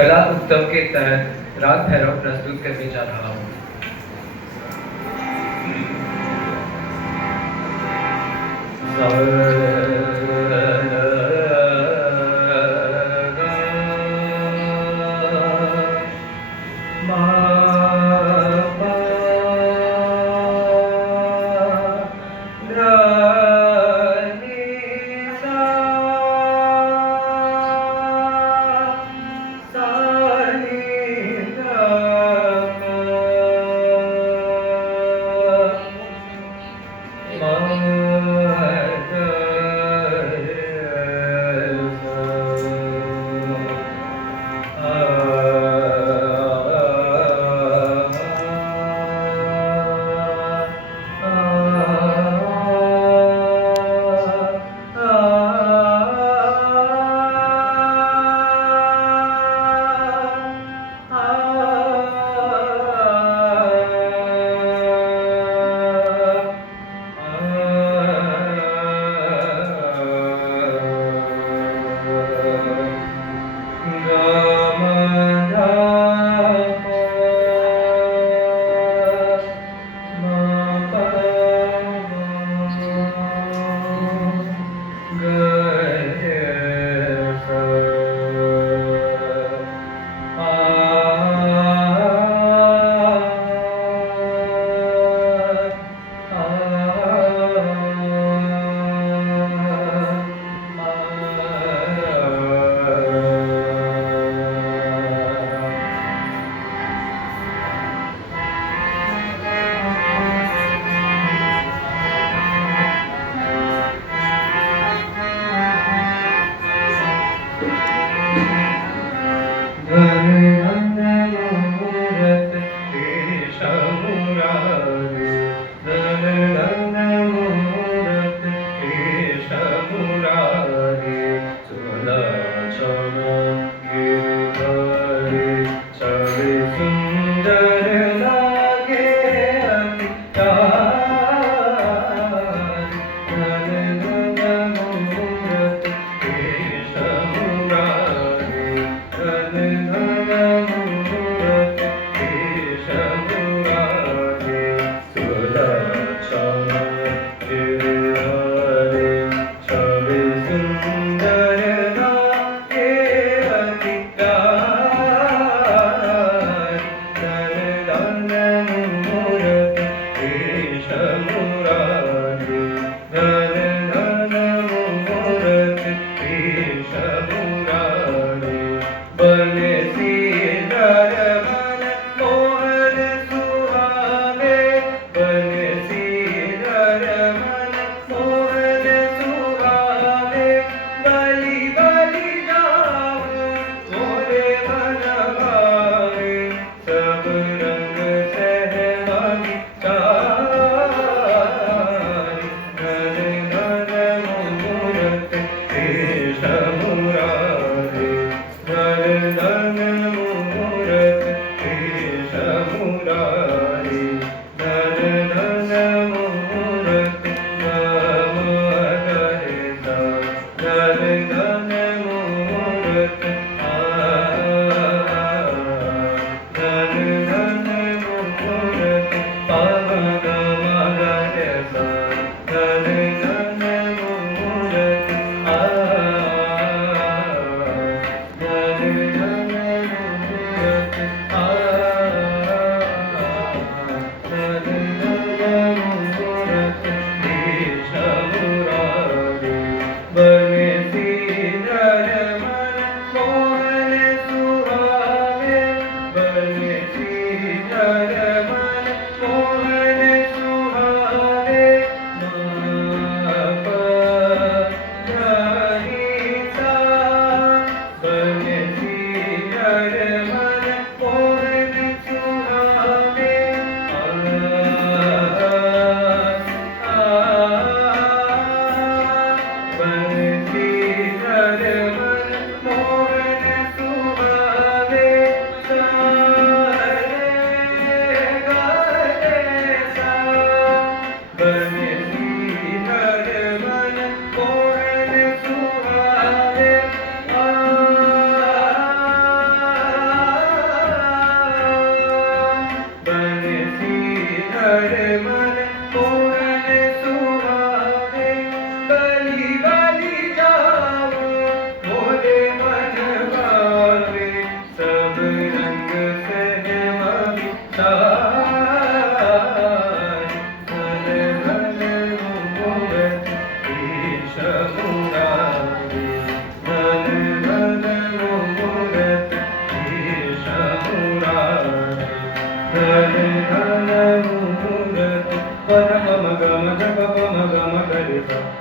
कला उत्सव के तहत राग भैरव प्रस्तुत करने जा रहा हूँ।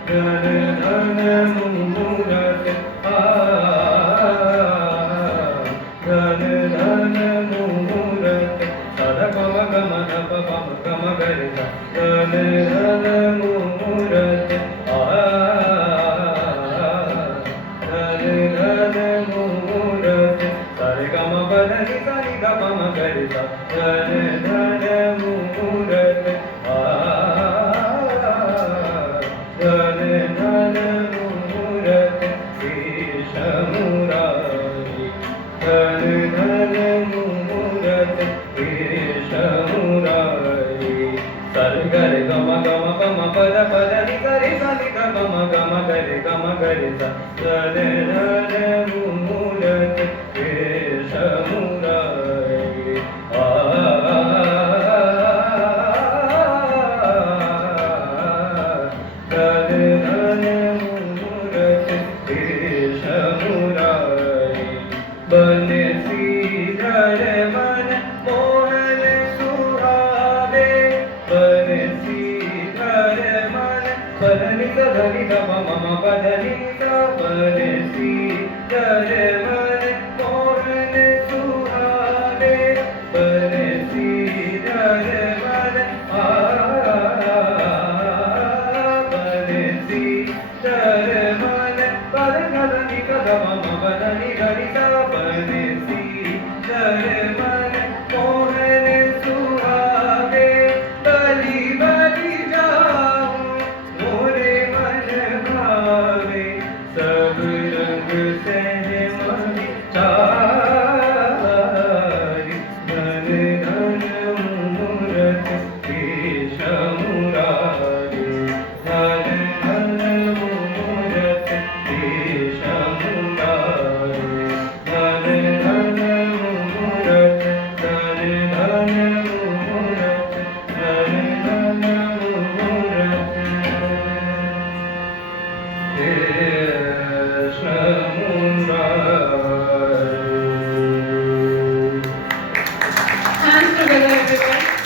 धन धन मुहूर्त धन धन मुहूर्त सद पम गम धप पम गम गरि सा धन धन मुहूर्त धन धन मुहूर्त सरे गम पद नि सा नि ग पम गरि सा धन धन मुहूर्त धन धन मुहूर्त ईश मुरारी धन धन मुहूर्त ईश मुरारी सरि गरि गम गम पम पद पद नि गरि सा नि ग पम गम गरि सा धन धन मुहूर्त ईश मुरारी धन धन मुहूर्त ईश मुरारी बंसीधर मन मोहन सुहावे बंसीधर मन पदनि धनि ग मम पदनि ग बंसीधर मन मोहन सुहावे बंसीधर मन बंसीधर मन पद धनि ग मम पदनि धनि ग बंसीधर मन मोहन सुहावे बलि बलि जाऊं मोरे मन भावे सब रंग सहमति चारि धन धन मुहूर्त ईश मुरारी धन धन मुहूर्त ईश मुरारी धन धन मुहूर्त धन धन मुहूर्त धन धन मुहूर्त Krishna Murari Hands together, everyone.